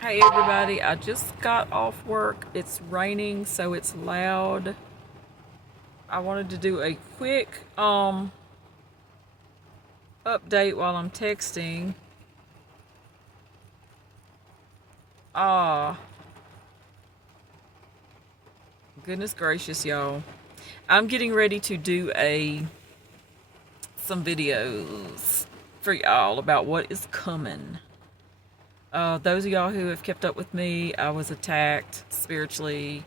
Hey everybody, I just got off work. It's raining, so it's loud. I wanted to do a quick update while I'm texting. Ah, goodness gracious, y'all. I'm getting ready to do a some videos for y'all about what is coming. Those of y'all who have kept up with me, I was attacked spiritually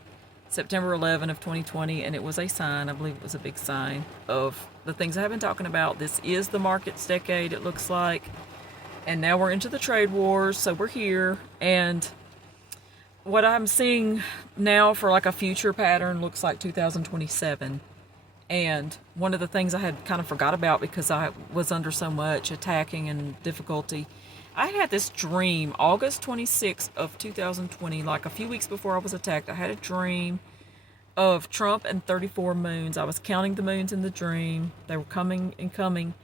September 11 of 2020, and it was a sign. I believe it was a big sign of the things I have been talking about. This is the markets decade, it looks like, and now we're into the trade wars, so we're here. And what I'm seeing now for like a future pattern looks like 2027. And one of the things I had kind of forgot about because I was under so much attacking and difficulty, I had this dream August 26th of 2020, like a few weeks before I was attacked. I had a dream of Trump and 34 moons. I was counting the moons in the dream. They were coming and coming,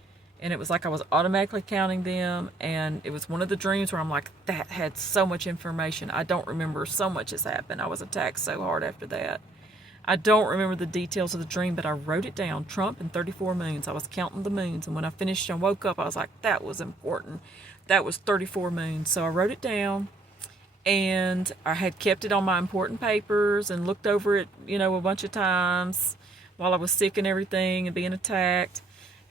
and it was like I was automatically counting them. And it was one of the dreams where I'm like, that had so much information. I don't remember, so much has happened. I was attacked so hard after that. I don't remember the details of the dream, but I wrote it down. Trump and 34 moons. I was counting the moons, and when I finished and woke up, I was like, that was important. That was 34 moons. So I wrote it down, and I had kept it on my important papers and looked over it, a bunch of times while I was sick and everything and being attacked.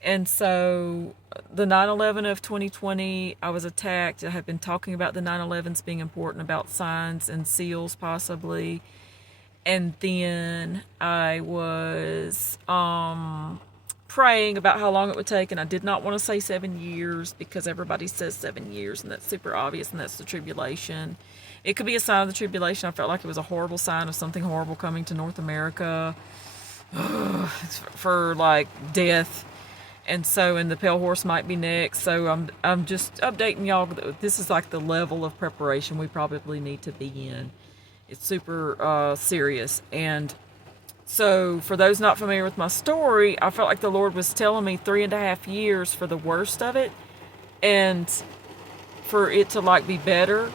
And so the 9/11 of 2020, I was attacked. I had been talking about the 9/11s being important, about signs and seals possibly. And then I was praying about how long it would take, and I did not want to say 7 years because everybody says 7 years, and that's super obvious, and that's the tribulation. It could be a sign of the tribulation. I felt like it was a horrible sign of something horrible coming to North America for like death. And the pale horse might be next. So I'm just updating y'all. This is like the level of preparation we probably need to be in. It's super serious. And so, for those not familiar with my story, I felt like the Lord was telling me 3.5 years for the worst of it, and for it to like be better,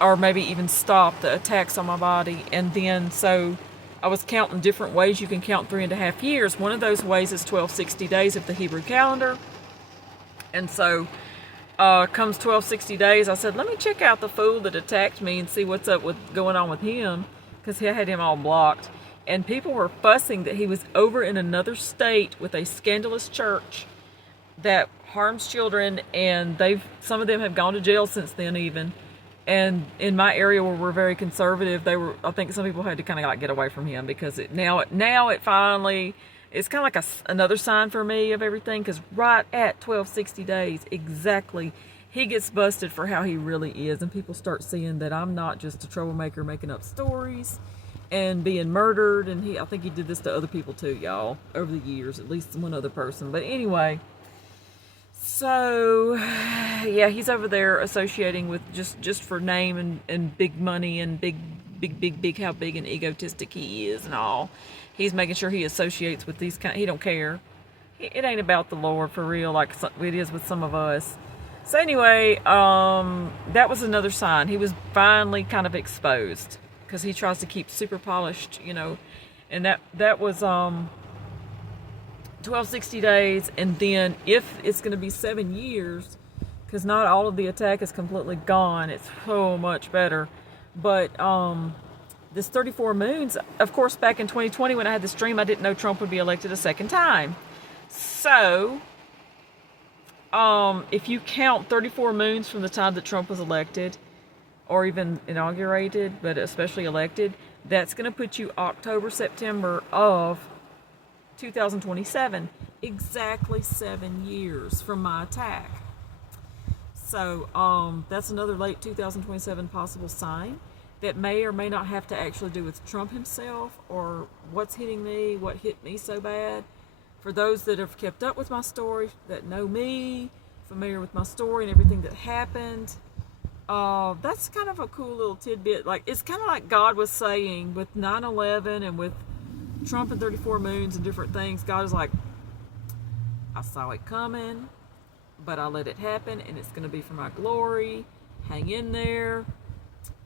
or maybe even stop the attacks on my body. And then, so I was counting different ways you can count 3.5 years. One of those ways is 1260 days of the Hebrew calendar. And so, comes 1260 days, I said, let me check out the fool that attacked me and see what's up with going on with him, because I had him all blocked. And people were fussing that he was over in another state with a scandalous church that harms children, and some of them have gone to jail since then even. And in my area where we're very conservative, I think some people had to kind of like get away from him because it finally, it's kind of like another sign for me of everything, because right at 1260 days exactly, he gets busted for how he really is, and people start seeing that I'm not just a troublemaker making up stories and being murdered. And I think he did this to other people too, y'all, over the years, at least one other person. But anyway, so yeah, he's over there associating with just for name and big money and big how big and egotistic he is and all. He's making sure he associates with these he don't care. It ain't about the Lord for real like it is with some of us. So anyway, that was another sign. He was finally kind of exposed because he tries to keep super polished, and that was 1260 days. And then if it's going to be 7 years, because not all of the attack is completely gone, it's so much better. But this 34 moons, of course, back in 2020 when I had this dream, I didn't know Trump would be elected a second time. So if you count 34 moons from the time that Trump was elected, or even inaugurated, but especially elected, that's going to put you October, September of 2027, exactly 7 years from my attack. So that's another late 2027 possible sign that may or may not have to actually do with Trump himself or what's hitting me, what hit me so bad. For those that have kept up with my story, that know me, familiar with my story and everything that happened, that's kind of a cool little tidbit. Like, it's kind of like God was saying with 9/11 and with Trump and 34 moons and different things. God is like, I saw it coming, but I let it happen, and it's going to be for my glory. Hang in there.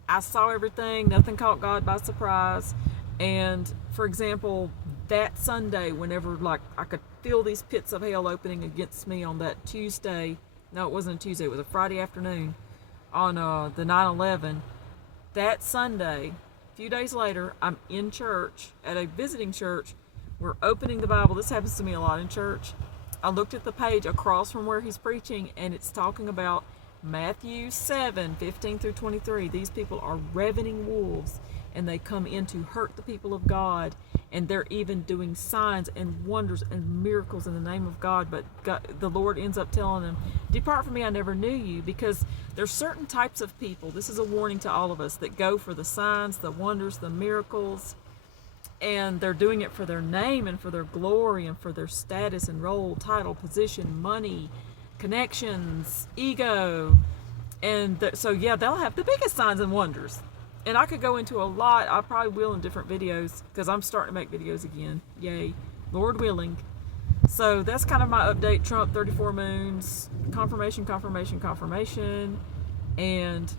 I saw everything. Nothing caught God by surprise. And for example, that Sunday, whenever like I could feel these pits of hell opening against me on that Tuesday. No, it wasn't a Tuesday. It was a Friday afternoon on the 9/11. That Sunday, a few days later, I'm in church at a visiting church. We're opening the Bible. This happens to me a lot in church. I looked at the page across from where he's preaching, and it's talking about Matthew 7:15 through 23. These people are ravening wolves, and they come in to hurt the people of God, and they're even doing signs and wonders and miracles in the name of God. But God, the Lord ends up telling them, depart from me, I never knew you, because there's certain types of people, this is a warning to all of us, that go for the signs, the wonders, the miracles, and they're doing it for their name and for their glory and for their status and role, title, position, money, connections, ego. And so yeah, they'll have the biggest signs and wonders. And I could go into a lot. I probably will in different videos, because I'm starting to make videos again. Yay, Lord willing. So that's kind of my update. Trump 34 moons, confirmation, confirmation, confirmation. And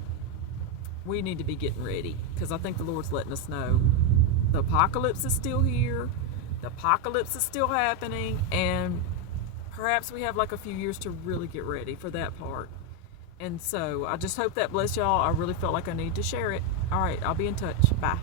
we need to be getting ready, because I think the Lord's letting us know the apocalypse is still here, the apocalypse is still happening, and perhaps we have like a few years to really get ready for that part. And so I just hope that bless y'all. I really felt like I need to share it. All right, I'll be in touch. Bye.